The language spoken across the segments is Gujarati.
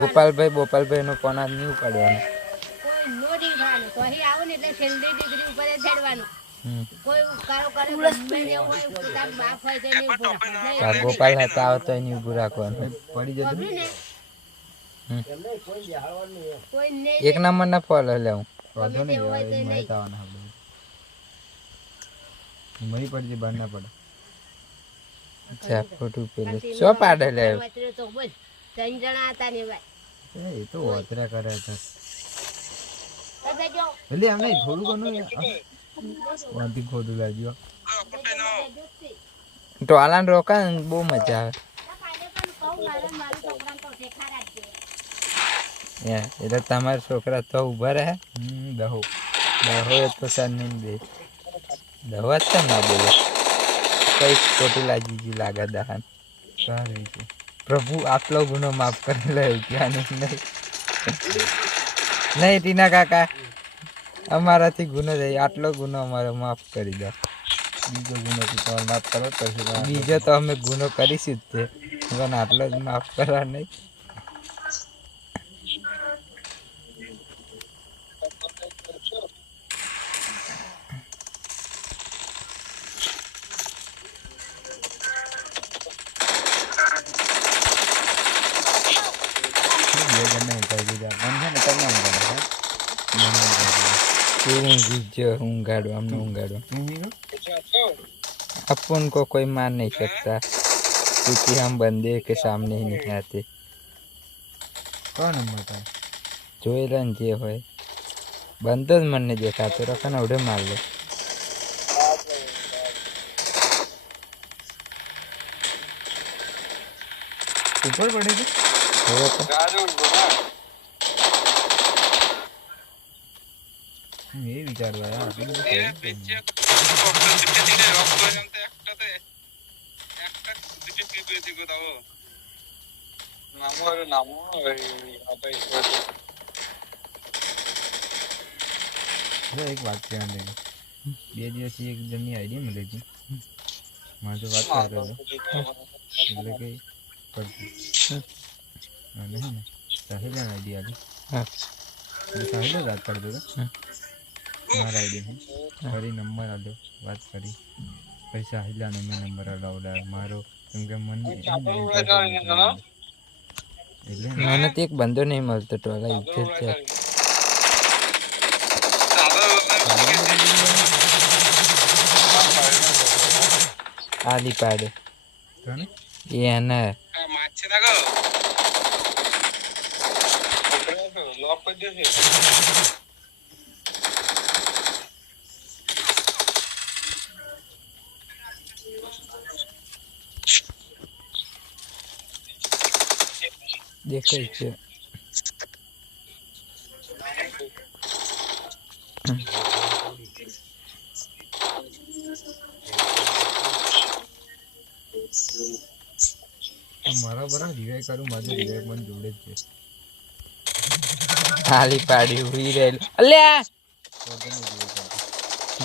ગોપાલભાઈ નો ફોન આજ નહીં ઉપાડવાનો. ગોપાલ હતા આવતો નહીં ઉભું રાખવાનું. પડી જતું એક નંબર ના ફોલ લે હું મરી પડજે બહાર ના પડે. અચ્છા ખોટું પેલું શું પાડે લે એ તો ઓતરા કરે હતા એટલે એમ નહીં થોડું ઘણું વાંધી ખોટું લાગ્યું. ટોલાને રોકા બહુ મજા આવે. એટલે તમારા છોકરા તો ઉભા રહે દહો તો સર નહીં દે દહો જ છે ના બોલો કઈ ખોટું લાગી ગયું લાગે દહાન સારી છે. પ્રભુ આટલો ગુનો માફ કરી લે ત્યાં નહીં ટીના કાકા અમારાથી ગુનો જાય આટલો ગુનો અમારો માફ કરી દો. બીજો ગુનો તમારે માફ કરવો પડશે. બીજો તો અમે ગુનો કરીશું જ તે પણ આટલો જ માફ કરવા નહીં. अपन को कोई मार नहीं सकता क्योंकि हम बंदे के सामने ही नहीं आते. कौन है જોઈ લે જે હોય બંધો જ મને દેખાતો રખાને ઉડે માર લે. ઉપર પડે છે હવે તો એ વિચારવા એક વાત કહેવા દે 2 દિવસથી એક જણની આઈડી મળી હતી મારે તો વાત કરતો એટલે કઈ કરતું નહીં ને સાહેબ આઈડી આવી સાહેબ વાત કરતો હતો મારા આઈડી ફરી નંબર આવ્યો વાત કરી પૈસા હિલાને મેં નંબર અલાવડા મારો કેમ કે મને તો એક બંધો નહીં મળતો ટોલા ઇજ્જત છે. આલી પાડે એના દેખાય છે. મારા બરા રિવાઈ કરું મારું રિવાઈ પણ જોડે જ છે. ખાલી પાડી ઉઈ રહેલ અલ્યા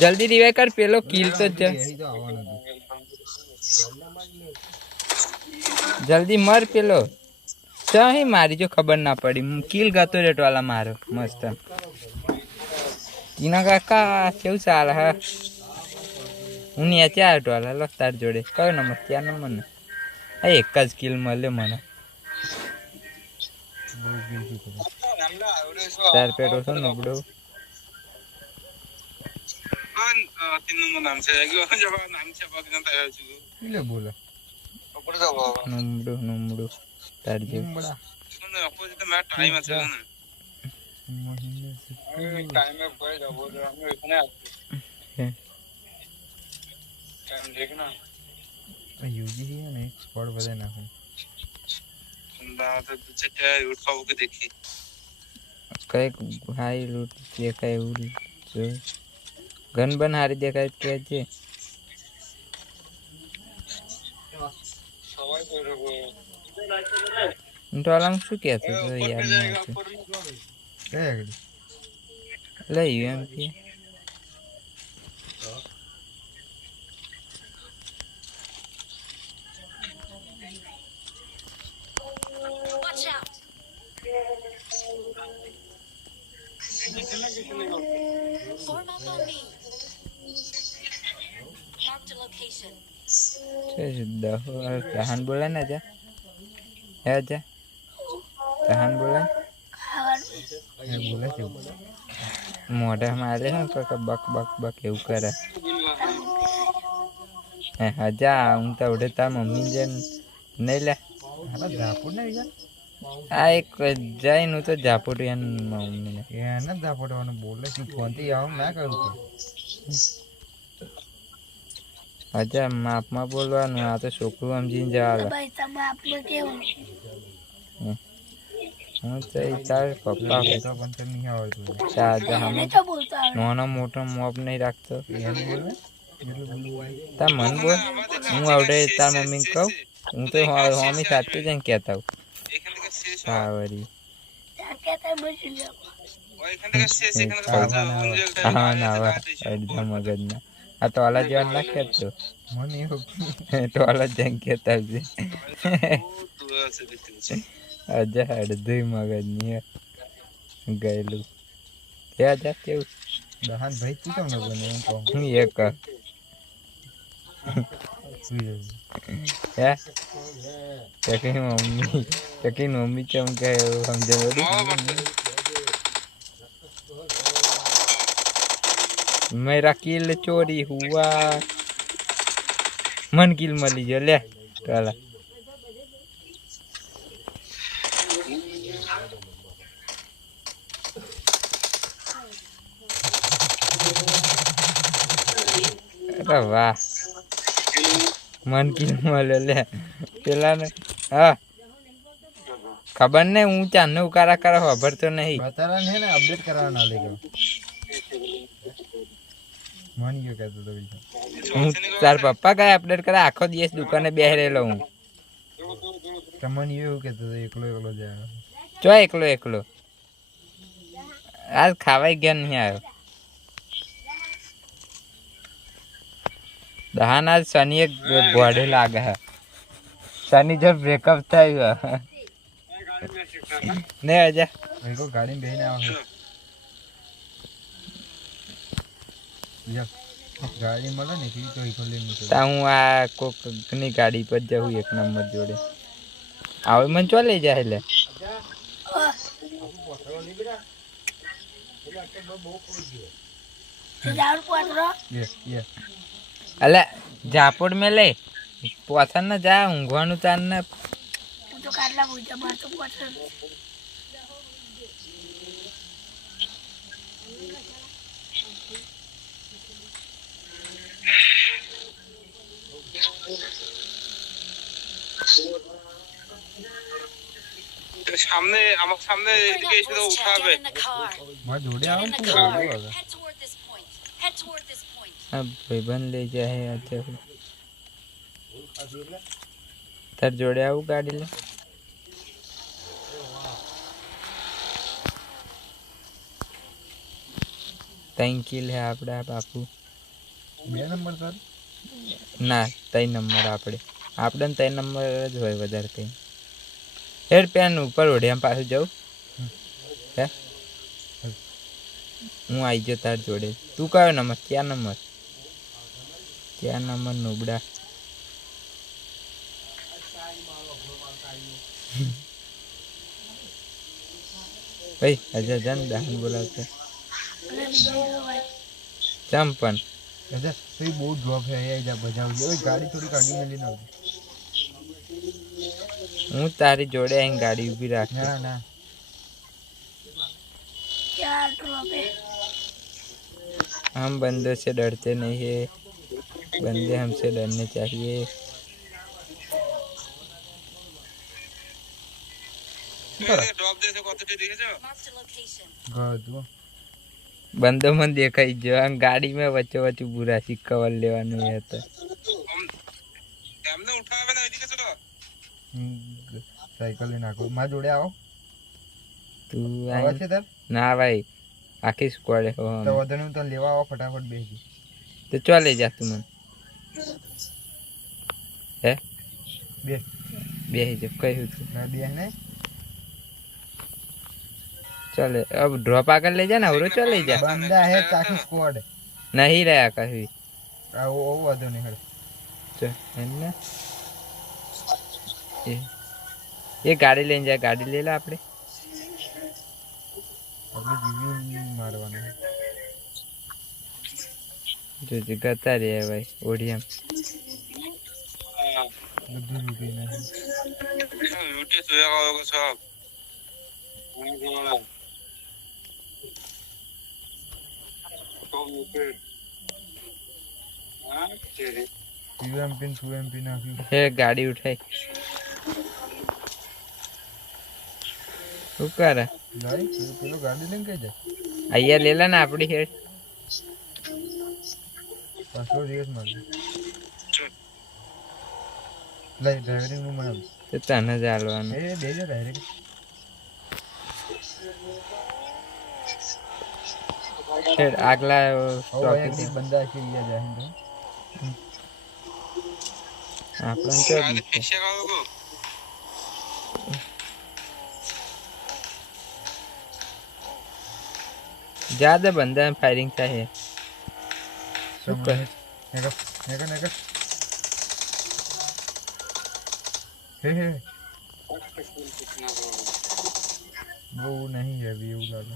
જલ્દી રિવાઈ કર પેલો કિલ તો જ જલ્દી મર પેલો ચાહી મારી જો ખબર ના પડી કિલ ગાતો રેટ વાલા મારો મસ્ત. ટીના કાકા કેવું ચાલે હા હું ને ત્યાં ટોલા લો તાર જોડે કયો નંબર ત્યાં નંબર ને એક જ કિલ મળે મને તાર પેટો છો નબળો બોલો નમડું તાર જે स्पॉट बदे ना हो देखी कई हाई लूट देखाय गन बन हारी देखाय तो जे टोलाम શું કહેતો તો યાર લે UMP Form up on me. Marked a location. તહાન બોલે ને જા હે જા તહાન બોલે બોલે છે મોઢા મારે હે બક બક બક એવું કરે હે હજા હું તો ઉડે તાર મમ્મી જે નહીં લે ઝાપુટ ને આ એક જઈને તો ઝાપુટ મમ્મીને એને ઝાપુટવાનું બોલે તું ફોનથી આવું ના કરું અચ્છા માપમાં બોલવાનું આ તો છોકરું સમજીને જવા હું તો તાર પપ્પા નાનો મોટો મોપ નહીં રાખતો તાર મન બોલ હું આવડે તાર મમ્મી કહું હું તો મમ્મી સાથે જઈને કહેતા હું સાવરી અડધા મગજના આ તો અલા જેવા ના કહેતો મને તો અલા જઈને કહેતા આવજે અજા અડધું મગજની ગયેલું કે અજા કેવું દહાન ભાઈ તું કેમ ન બને હું એક હે ટકી મમ્મી કેમ કે સમજે मेरा किल चोरी हुआ मन किल मली जो ले चला अरे वाह मन किल मले ले पेला ने हाँ खबर नहीं हूँ चाहने उकारा करा खबर तो नहीं बता रहा है ना अपडेट कराना लेगा માની ગયો કહેતો તો હું તાર પપ્પા કઈ અપડેટ કરે આખો દિવસ દુકાને બેહી રહેલો હું તમને એવું કહેતો તો એકલો એકલો જાય ચો એકલો એકલો આજ ખાવાય ગયા નહીં આવ્યો દહાન આજ શનિએ બોડે લાગે હે શનિ જો બ્રેકઅપ થયું ને અજા ગાડી બેહીને આવે ગાડી મળે ને હું આ કોકની ગાડી પર જવું એક નંબર જોડે આવે મને ચો લઈ જાય એટલે અલે ઝાપડ મેં લે પોથર ને જા ઊંઘવાનું તાર ને সামনে আমার সামনে এদিকে এসে তো উঠাবে मैं जोड़े आऊं तो अब भाईबंद ले जाए आते हो तर जोड़े आऊं गाड़ी ले थैंक यू है आपड़ा बापू બે નંબર સર ના 3 નંબર આપણે 3 નંબર જ હોય વધારે કઈ હેર પેન ઉપર ઓઢ્યા પાછું જાઉં હે હું આવી ગયો તાર જોડે તું કયો નંબર ક્યાં નંબર નુબડા ભાઈ અજા જાન દાહન બોલાવતા ચંપન અજા તો બહુ જોબ છે એ જા બજાવજો ઓય ગાડી થોડી કાઢી મેલી ના હું તારી જોડે અહીં ગાડી ઊભી રાખ ના ના क्या ड्रॉप है हम बंदों से डरते नहीं है बंदे हमसे डरने चाहिए ড্রপ দিয়েছে কতটি দেখেছো બંધો મને દેખાઈ ગયો આ ગાડી में વચ્ચે વચ્ચે બુરા સિક્કા લેવાનું એ હતા એમને ઉઠાવે ને એদিকে ચલો સાયકલ લઈને આખો માં જોડે આવો તું આવે છે તાર ના ભાઈ આખી સ્ક્વોડ હે તો વધને તો લેવા આવો ફટાફટ બેસી તો ચાલ લે જા તું મને હે બે જ કહ્યું તું ના બે ને चले अब ड्रॉप आकर ले जा ना और चले जा बंदा है ताकि स्क्वाड नहीं रहा कहीं वो वादो नहीं है चल है ना ये गाड़ी ले जा गाड़ी ले ला આપણે આપણે જીવી મારવાનું જો જગતા રે ભાઈ ઓડિયમ બધું લૂટી નાખે લૂટી જોયા ગયો સબ યુએમપી 2MP નાખ્યું એ ગાડી ઉઠાઈ ઉકાર ગાડી પેલો ગાડી લઈને કઈ જાય અહીંયા લેલા ના આપડી હેડ પાછો રેસ માર લઈ ડ્રાઇવિંગ નું મને તો તને જ હાલવાનું એ બેજો ડાયરેક્ટ હેડ આગલા ઓ એક બંદા છે ઈયા જાય આપણને તો ગાડી પીછે ગયો ज्यादा बंदा है फायरिंग का है સુપર નેગા નેગા નેગા હે હે वो नहीं है व्यू गाड़ी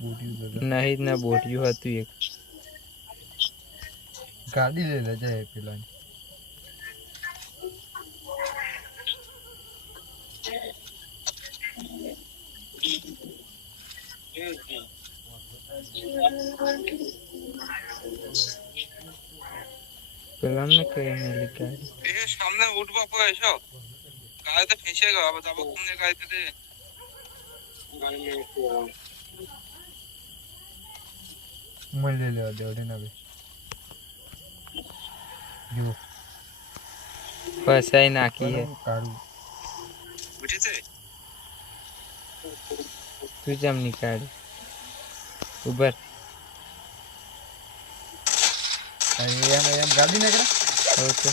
बूटी उधर नहीं ना बोटियो હતું એક गाड़ी ले ले जाए पेला પેલા ને કઈ નહીં લીધા એ સામને ઉઠવા પડે છો ગાડી તો ફેંચે ગયો હવે જાબો કોને ગાડી દે ગાડી લે मैं ले ले दे ओडे ना बे जो ફસાઈ નાખી હે कारू ઉઠી છે તું જમ નીકાળ ઉભર अरे यार गाड़ी ना करा ઓકે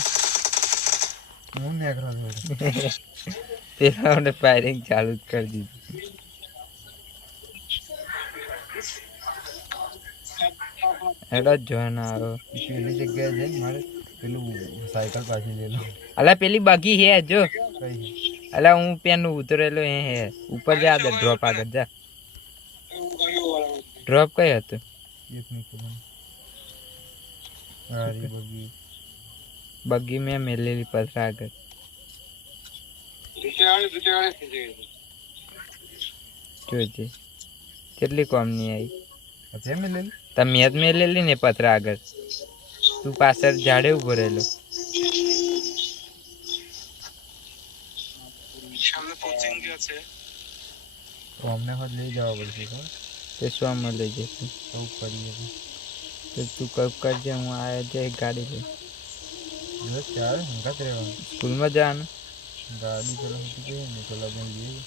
मुंह ना करा दो પેલા ને ફાયરિંગ ચાલુ જ કરી દીધી એડો જોન આવો પેલી જગ્યાએ જઈને મારે પેલું સાયકલ પાછી લે લો અલા પેલી બગી હે જો કઈ અલા હું પેન ઉતરેલો હે ઉપર જા દે ડ્રોપ આગળ જા ડ્રોપ કઈ હતું એક ની ખબર અરે બગી બગી મેં મેલેલી પથરા આગળ જોજે કેટલી કોમ ની આવી અતે મે લે તમે જ મેલેલી ને પથરા આગળ તું પાછળ ઝાડે ઉભો રહેલો સામને પહોંચી ગયો છે તો અમને હાથ લઈ જવા પડશે તે શું લઈ જશે તો કરીએ તો તું કબ કરજે હું આ જાય ગાડી લઈ જો ચાર હંગાત રહેવાનું સ્કૂલમાં જવાનું ગાડી ચલો હતી કે ને ચલા દે લીએ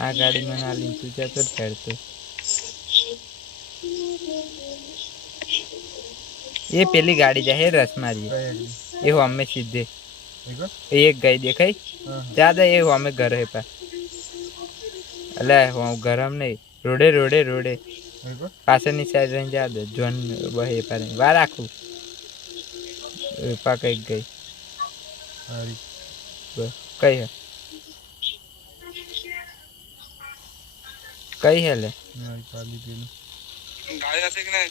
આ ગાડીમાં ના લઈને તું જતો જ ચડતો એ પેલી ગાડી જાય રસ મારી કઈ એ અમે સીધે એકો એક ગઈ દેખાઈ હા જ્યાદા એ અમે ઘર હે પા અલે હું ગરમ નહીં રોડે રોડે રોડે એકો પાછળની સાઈડ રહીને જા દે જોન બહે પારે વાર રાખું પા કઈ ગઈ હારી કઈ હે કઈ હે લે મારી પાલી પેલી ગાડી আছে কি না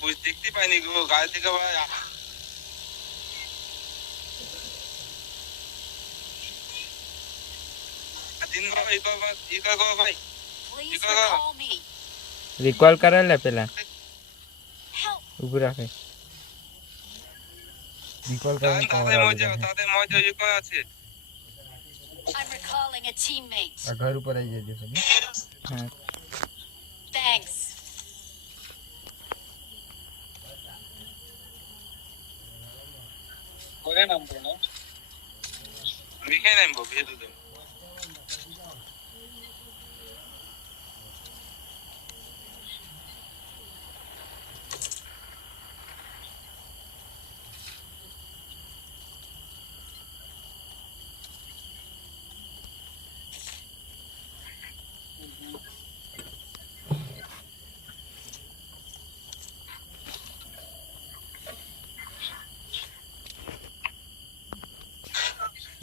বুঝ দেখতে পাইনি গো গাড়ি থেকে ভাই দিন ভাই ই কর ভাই Please recall me. રિકોલ કરે લે પેલા Help. ઉભું રાખે રિકોલ કરીને তাদের মজা ই করা আছে I'm recalling a teammate. આ ઘર ઉપર આવી જજો સબ હા Thanks. লিখে নেবো ভেতর দেবো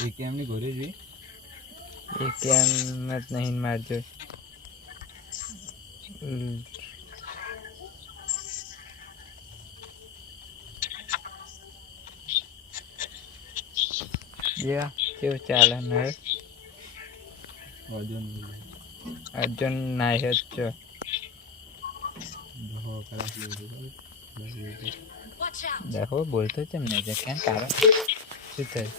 એક એમની ઘરે જોઈ એ કેમ જ નહીં મારજો યા કેવું ચાલે ને અર્જુન નાય જ છો Watch out. દહો બોલતો કેમ નહીં છે કેમ કારણ શું થયું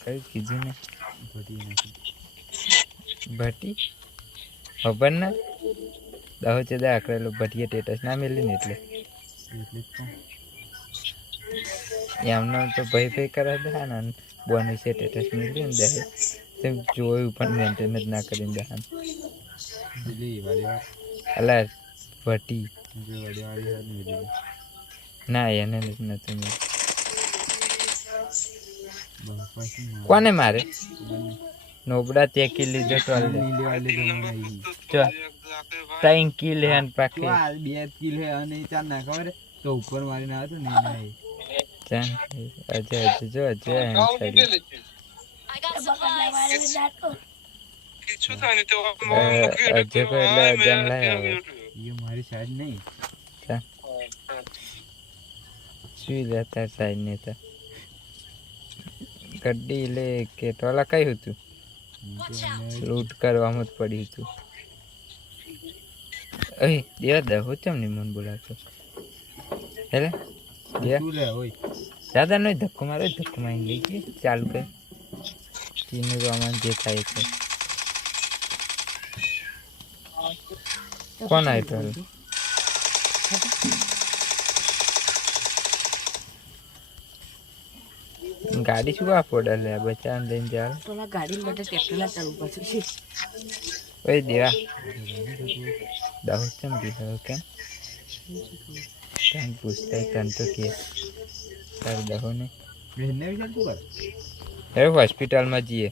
કઈ કીધું ને ભટ્ટી ખબર ના દહો છે દા આકરેલો ભટ્ટીએ ટેટસ ના મેલી ને એટલે એમનો તો ભાઈ કરે દે ને બોન વિશે ટેટસ મેલી ને દે તેમ જોયું પણ મેન્ટેન જ ના કરીને દે અલા ભટ્ટી ના એને જ નતું મેં કોને મારે નોબડા તે કિલ લીધો તો જો ત્રણ કિલ હે અને પાકે 2 કિલ હે અને 4 ના ખબર તો ઉપર મારીને આવ્યો તો નહીં ચાન અજય જો અજય એમ સાડી I got supplies. શું થાય ને તો અજય કો એટલે અજય લાય આવે ये मारी साइड नहीं સુઈ જતા સાઈડ ને તો ગड्डी લે કે ટોલા કઈ હતું Watch out. લૂટ કરવામાં જ પડ્યું હતું અય દેવા દે હું કેમ નહીં મન બોલાતો હેલે દે तू ले ओए દાદા નો ધક્કો મારી લઈ ગઈ ચાલુ કર તીનું રોમાન જે થાય છે કોણ આવ્યું તો ગાડી શું આ પોડર લે બચ્ચા લઈને જાય પેલા ગાડી માટે ટ્રેક્ટરના ચાલુ પડશે ઓય દેવા દાહોદ કેમ દીધો કેમ તને પૂછતા તને તો કે તાર દહો ને रहने भी चल तू कर હવે હોસ્પિટલમાં જઈએ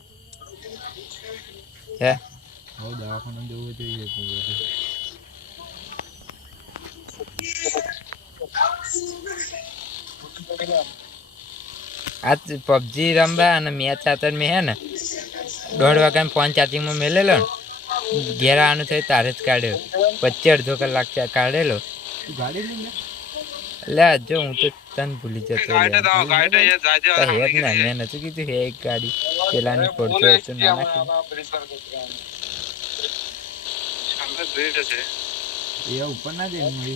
હે और दवाखाना देवे तो ये तो આજ પબજી રમવા અને મેચ આતર મેં હે ને 1:30 વાગ્યામાં ફોન ચાર્જિંગમાં મેલેલો ને ઘેર આવવાનું થયું તારે જ કાઢ્યો વચ્ચે અડધો કલાક કાઢેલો तू गाड़ी ले ले એટલે જો હું તો તને ભૂલી જતો ગાડી તો ગાડી એ જાજે હે જ ને મેં નતું કીધું હે એક ગાડી પેલાની ફોડતો હતું ના નાખી સામે ભીડ છે ये ऊपर ना दे मेरी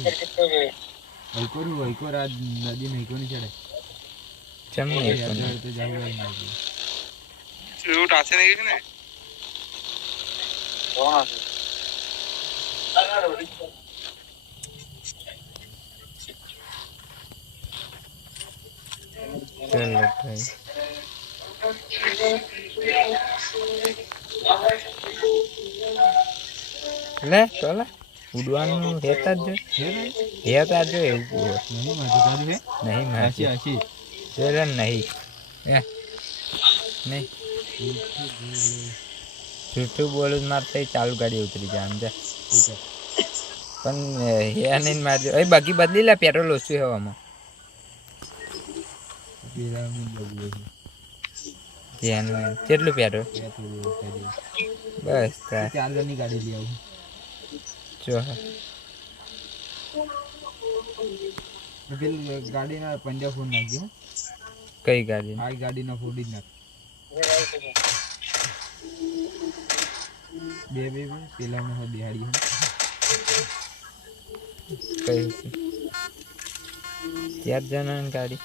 वही रात नदी नहीं को नहीं चढ़े ચમ ને तो जाऊंगा ही नहीं રૂટ আছে নাকি এখানে কোন আছে ચલો ભાઈ લે ચોલા ઉડવાનું હેતા જ જો હેતા જો એવું नहीं माजी गाड़ी है નહીં अच्छी મારતી अच्छी ચલો નહીં એ નહીં જૂઠું બોલું જ મારતા ચાલુ ગાડી ઉતરી જાય આમ જા ठीक है પણ હે નહીં મારજો એ બાકી બદલી લે પેટ્રોલ ઓછું હવામાં तेरा में लगी है ધ્યાન કેટલું પેટ્રોલ क्या थोड़ी व्यवस्था दी બસ તા 4 जन की गाड़ी ले आऊं જો फिर गाड़ी ना पंजा फोन नाख दियो કઈ ગાડી आई गाड़ी ना फोड़ी नाख बे पेला में है बिहारी है કઈ ચાર જણાની ગાડી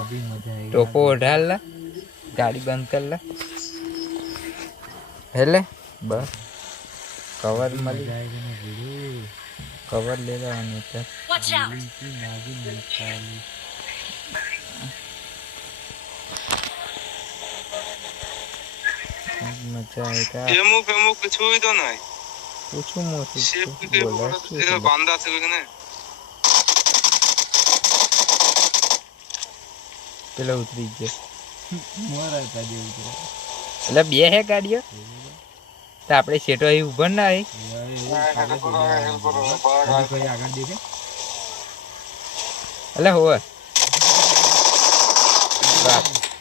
अभी मजा आएगा ટોપો ઓઢાર લા ગાડી બંધ કર લા હેલે બસ કવર મળી मजा आएगा ना वीडियो કવર લઈ લેવાનું તો Watch out. की नागी निकाली મજા આવેગા ফেমু কিছুই তো নাই પૂછું મોટું শেপ છું, কি બોલે શું এটা છે? বান্দা আছে ওখানে પેલો ઉતરી ગયો मोर आता दे उधर એટલે બે હે ગાડીઓ તો આપણે શેઠો અહીં ઉભો ના આવી કોઈ આગળ દેખે એટલે હોવે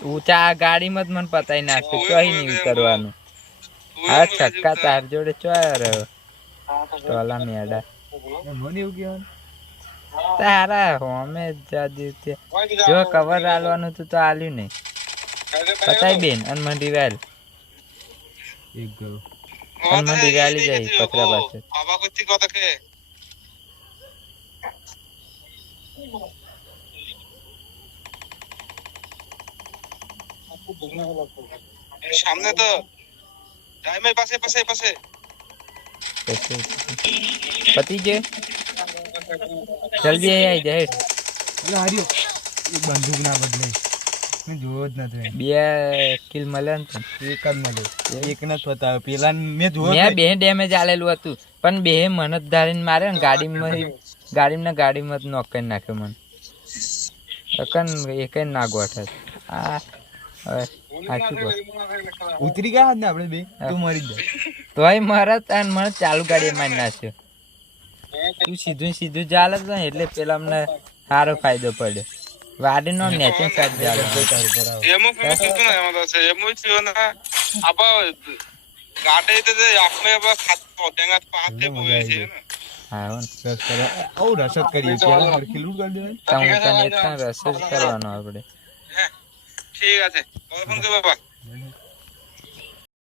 ઊંચા આ ગાડીમાં જ મને પતાઈ નાખશે ચોઈ નહીં ઉતરવાનું હા છક્કા તાર જોડે ચોય રહ્યો ટોલા મેડા મને એવું કહેવાનું તારા હોમે જા દિવસે જો કવર આલવાનું તું તો આલ્યું નહીં પતાઈ બેન અને મને રિવાલ એક ગયો અને મને રિવાલી જાય પતરા પાસે বাবা করতে কথা কে সামনে তো টাইমের পাশে পাশে পাশে પતિ જે જલ્દી આવી જાય એટલે હાર્યો એ બંદૂક ના બદલે મેં જોયો જ નથી 2 કિલ મળે ને તને. એક જ મળ્યો એક ન થતા પેલા મેં જોયો મેં 2 ડેમેજ આલેલું હતું પણ 2 મને જ ધારીને મારે ને ગાડીમાં જ નોક કરી નાખ્યો મને અકન એક ના ગોઠે આ હવે સાચું કહો ઉતરી ગયા ને આપણે બે તું મરી જાય તોય મરત અને મને ચાલુ ગાડીએ મારી નાખ્યો તું સીધું સીધું ચાલે તો ને એટલે પેલા અમને સારો ફાયદો પડ્યો વાડીનો નેચિંગ સાઈડ ચાલે એમો ફૂટતો ના એમાં છે એમો થયો ના આપા ગાટે તે આખમે આપા ખાત પોતેંગા પાતે બોય છે ને હા હો ને. રસ કરો આવું રસદ કરીએ પેલા હરખી લૂટ કરી દેવાની તો હું તને એક રસ જ કરવાનો આપણે ঠিক আছে কখন করবে বাবা